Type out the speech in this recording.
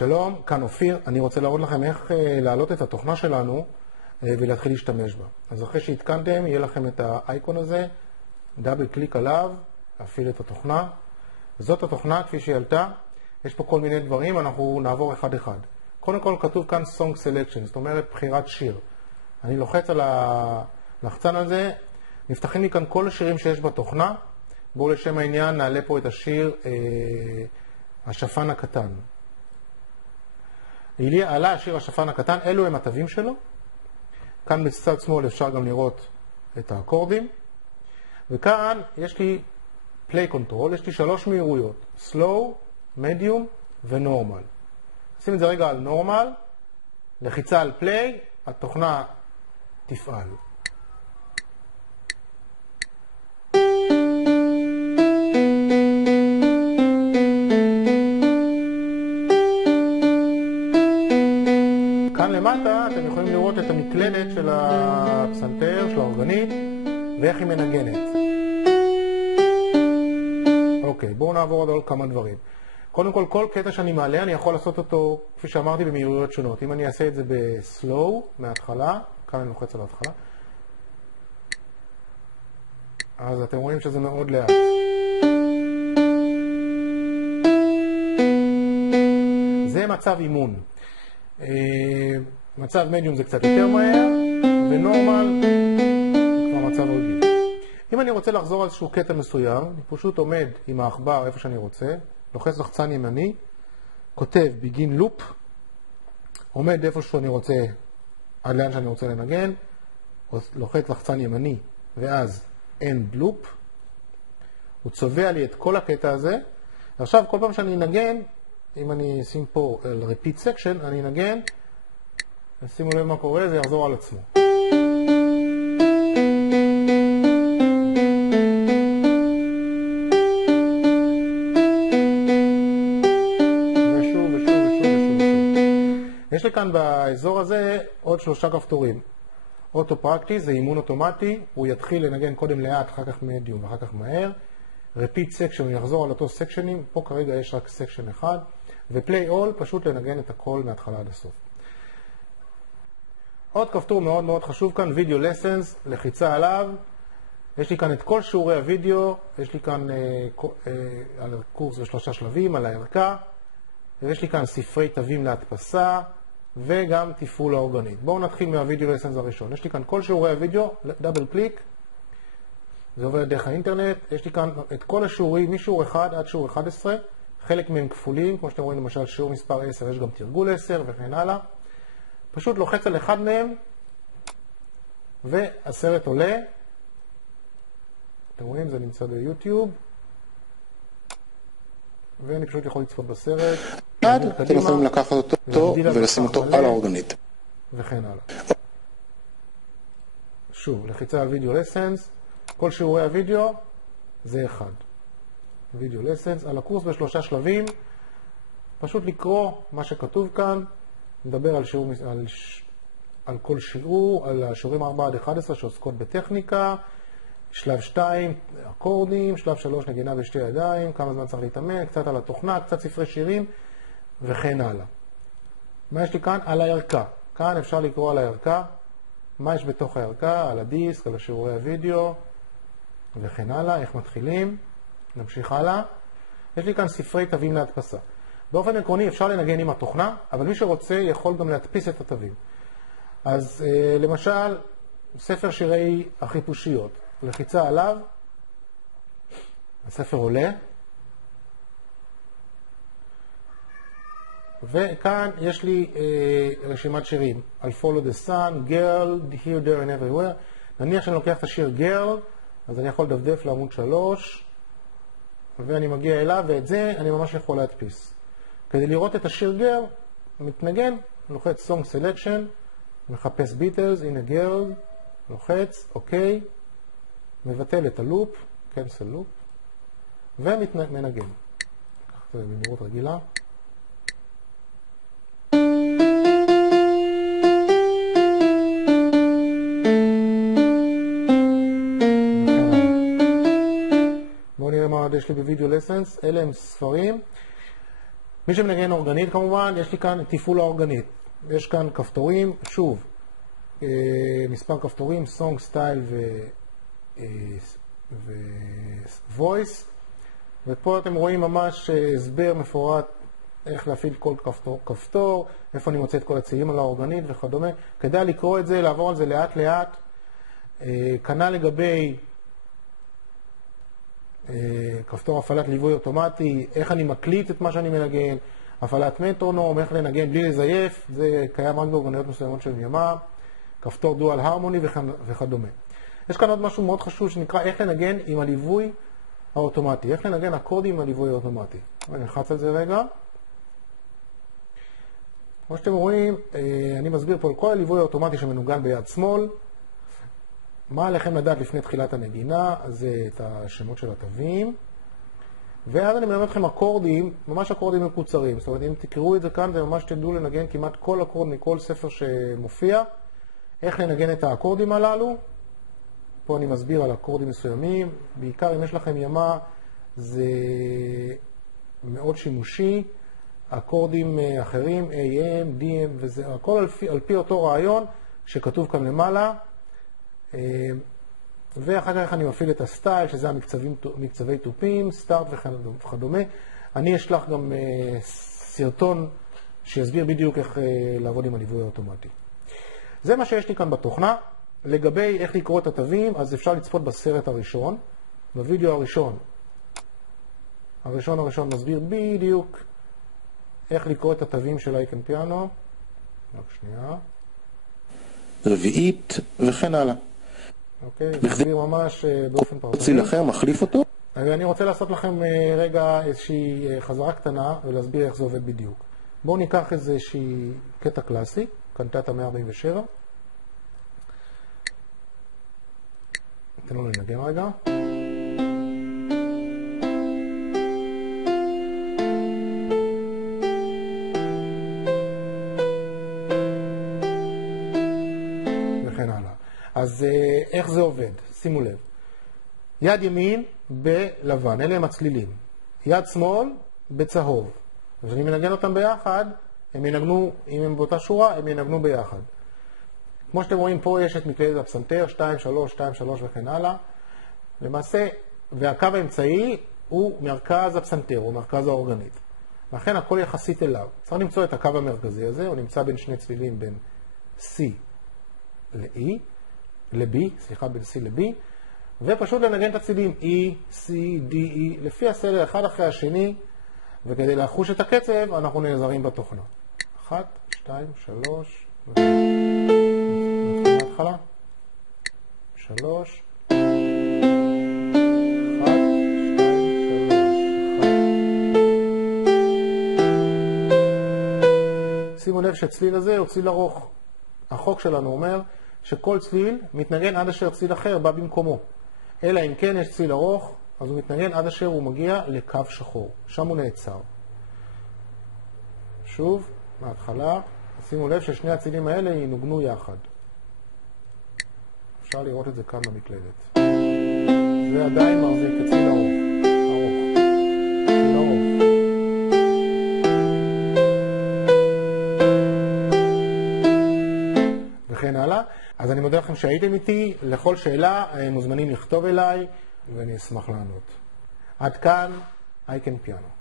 שלום, כאן אופיר. אני רוצה להראות לכם איך להעלות את התוכנה שלנו ולהתחיל להשתמש בה. אז אחרי שהתקנתם, יהיה לכם את האייקון הזה, דאבל קליק עליו, להפעיל את התוכנה. זאת התוכנה כפי שהיא עלתה. יש פה כל מיני דברים, אנחנו נעבור אחד אחד. קודם כל כתוב כאן Song Selection, זאת אומרת בחירת שיר. אני לוחץ על הלחצן הזה, נפתחים לי כאן כל השירים שיש בתוכנה. בואו לשם העניין נעלה פה את השיר השפן הקטן. עלה השיר השפן הקטן, אלו הם התווים שלו. כאן בצד שמאל אפשר גם לראות את האקורדים. וכאן יש לי play control, יש לי 3 מהירויות, slow, medium ו-normal. נשים את זה רגע על normal, לחיצה על play, התוכנה תפעל. כאן למטה אתם יכולים לראות את המקלדת של הפסנתר, של האורגנית, ואיך היא מנגנת. אוקיי, בואו נעבור עוד כמה דברים. קודם כל, כל קטע שאני מעלה, אני יכול לעשות אותו, כפי שאמרתי, במהירויות שונות. אם אני אעשה את זה בסלואו, מההתחלה, כאן אני לוחץ על ההתחלה, אז אתם רואים שזה מאוד לאט. זה מצב אימון. מצב מדיום זה קצת יותר מהר, ונורמל זה כבר מצב רגיל. אם אני רוצה לחזור על איזשהו קטע מסוים, אני פשוט עומד עם העכבר איפה שאני רוצה, לוחץ לחצן ימני, כותב begin loop, עומד איפה שאני רוצה, עד לאן שאני רוצה לנגן, לוחץ לחצן ימני, ואז end loop, הוא צובע לי את כל הקטע הזה. עכשיו כל פעם שאני אנגן, אם אני אשים פה repeat section, אני אנגן, ושימו לב מה קורה, זה יחזור על עצמו. ושוב, ושוב, ושוב, ושוב. יש לי כאן באזור הזה עוד 3 כפתורים. אוטו פרקטיס, זה אימון אוטומטי, הוא יתחיל לנגן קודם לאט, אחר כך מדיום ואחר כך מהר. repeat section, הוא יחזור על אותו סקשנים, פה כרגע יש רק סקשן אחד. ו-play all, פשוט לנגן את הכל מההתחלה עד הסוף. עוד כפתור מאוד מאוד חשוב כאן, video lessons, לחיצה עליו. יש לי כאן את כל שיעורי הוידאו, יש לי כאן על קורס ב3 שלבים, על הערכה, ויש לי כאן ספרי תווים להדפסה, וגם תפעול האורגנית. בואו נתחיל מהווידאו lessons הראשון. יש לי כאן כל שיעורי הוידאו, דאבל קליק, זה עובר דרך האינטרנט. יש לי כאן את כל השיעורים, משיעור 1 עד שיעור 11, חלק מהם כפולים, כמו שאתם רואים למשל שיעור מספר 10, יש גם תרגול 10 וכן הלאה. פשוט לוחץ על אחד מהם, והסרט עולה. אתם רואים, זה נמצא ביוטיוב. ואני פשוט יכול לצפות בסרט. אתם יכולים לקחת אותו ולשים אותו על האורגנית. וכן הלאה. שוב, לחיצה על וידאו לסנס. כל שיעורי הוידאו זה אחד. וידאו לסנס, על הקורס ב3 שלבים, פשוט לקרוא מה שכתוב כאן, נדבר על כל שיעור, על השיעורים 4 עד 11 שעוסקות בטכניקה, שלב 2 אקורדים, שלב 3 נגינה בשתי ידיים, כמה זמן צריך להתאמן, קצת על התוכנה, קצת ספרי שירים וכן הלאה. מה יש לי כאן? על הערכה. כאן אפשר לקרוא על הערכה, מה יש בתוך הערכה, על הדיסק, על השיעורי הוידאו וכן הלאה, איך מתחילים. נמשיך הלאה. יש לי כאן ספרי תווים להדפסה. באופן עקרוני אפשר לנגן עם התוכנה, אבל מי שרוצה יכול גם להדפיס את התווים. אז למשל, ספר שירי החיפושיות. לחיצה עליו, הספר עולה, וכאן יש לי רשימת שירים. I'll follow the sun, girl, here, there and everywhere. נניח שאני לוקח את השיר girl, אז אני יכול לדפדף לעמוד 3, ואני מגיע אליו, ואת זה אני ממש יכול להדפיס. כדי לראות את השיר גר, מתנגן, לוחץ Song Selection, מחפש ביטלס, הנה גר, לוחץ, אוקיי, מבטל את הלופ, cancel לופ, ומנגן. קח את זה במהירות רגילה. בואו נראה מה עוד יש לי בווידאו לסנס. אלה הם ספרים. מי שמנגן אורגנית כמובן, יש לי כאן תפעול האורגנית. יש כאן כפתורים, שוב, מספר כפתורים, Song, Style ו-Voice. ופה אתם רואים ממש הסבר מפורט איך להפעיל כל כפתור, איפה אני מוצא את כל הצלילים על האורגנית וכדומה. כדאי לקרוא את זה, לעבור על זה לאט לאט. כנ"ל לגבי כפתור הפעלת ליווי אוטומטי, איך אני מקליט את מה שאני מנגן, הפעלת מטרונום, איך לנגן בלי לזייף, זה קיים רק באורגניות מסוימות של ימה, כפתור דואל הרמוני וכדומה. יש כאן עוד משהו מאוד חשוב שנקרא איך לנגן עם הליווי האוטומטי, איך לנגן אקורדים עם הליווי האוטומטי. אני אלחץ על זה רגע. כמו שאתם רואים, אני מסביר פה על כל הליווי האוטומטי שמנוגן ביד שמאל. מה עליכם לדעת לפני תחילת הנגינה? זה את השמות של התווים. ואז אני מלמד לכם אקורדים, ממש אקורדים מקוצרים. זאת אומרת, אם תקראו את זה כאן, זה ממש תדעו לנגן כמעט כל אקורד מכל ספר שמופיע. איך לנגן את האקורדים הללו. פה אני מסביר על אקורדים מסוימים. בעיקר אם יש לכם ימה, זה מאוד שימושי. אקורדים אחרים, AM, DM, וזה הכל על פי אותו רעיון שכתוב כאן למעלה. ואחר כך אני מפעיל את הסטייל, שזה המקצבי תופים, סטארט וכדומה. אני אשלח גם סרטון שיסביר בדיוק איך לעבוד עם הליווי האוטומטי. זה מה שיש לי כאן בתוכנה. לגבי איך לקרוא את התווים, אז אפשר לצפות בסרט הראשון. בווידאו הראשון מסביר בדיוק איך לקרוא את התווים של אייקן פיאנו. רק שנייה. רביעית וכן הלאה. אוקיי, מסביר ממש באופן פרטני. ציל אחר, מחליף אותו. אני רוצה לעשות לכם רגע איזושהי חזרה קטנה ולהסביר איך זה עובד בדיוק. בואו ניקח איזושהי קטע קלאסי, קנטטה 147. תן לו לנגן רגע. וכן הלאה. אז איך זה עובד? שימו לב. יד ימין בלבן, אלה הם הצלילים. יד שמאל בצהוב. אז אני מנגן אותם ביחד, הם ינגנו, אם הם באותה שורה, הם ינגנו ביחד. כמו שאתם רואים פה יש את מקלדת הפסנתר, 2, 3, 2, 3 וכן הלאה. למעשה, והקו האמצעי הוא מרכז הפסנתר, הוא מרכז האורגנית. לכן הכל יחסית אליו. צריך למצוא את הקו המרכזי הזה, הוא נמצא בין שני צלילים, בין C ל-E, ל-B, בין C ל-B, ופשוט לנגן את הצלילים E, C, D, E, לפי הסדר אחד אחרי השני, וכדי לחוש את הקצב אנחנו נעזרים בתוכנה. 1, 2, 3, התחלה. 3, 1, 2, 3, 1. שימו לב שהצליל הזה הוא צליל ארוך. החוק שלנו אומר שכל צליל מתנגן עד אשר צליל אחר בא במקומו. אלא אם כן יש צליל ארוך, אז הוא מתנגן עד אשר הוא מגיע לקו שחור. שם הוא נעצר. שוב, מההתחלה, שימו לב ששני הצילים האלה ינוגנו יחד. אפשר לראות את זה כאן במקלדת. זה עדיין מחזיק את ציל ארוך. ציל ארוך. וכן הלאה. אז אני מודה לכם שהייתם איתי. לכל שאלה מוזמנים לכתוב אליי ואני אשמח לענות. עד כאן, אייקן פיאנו.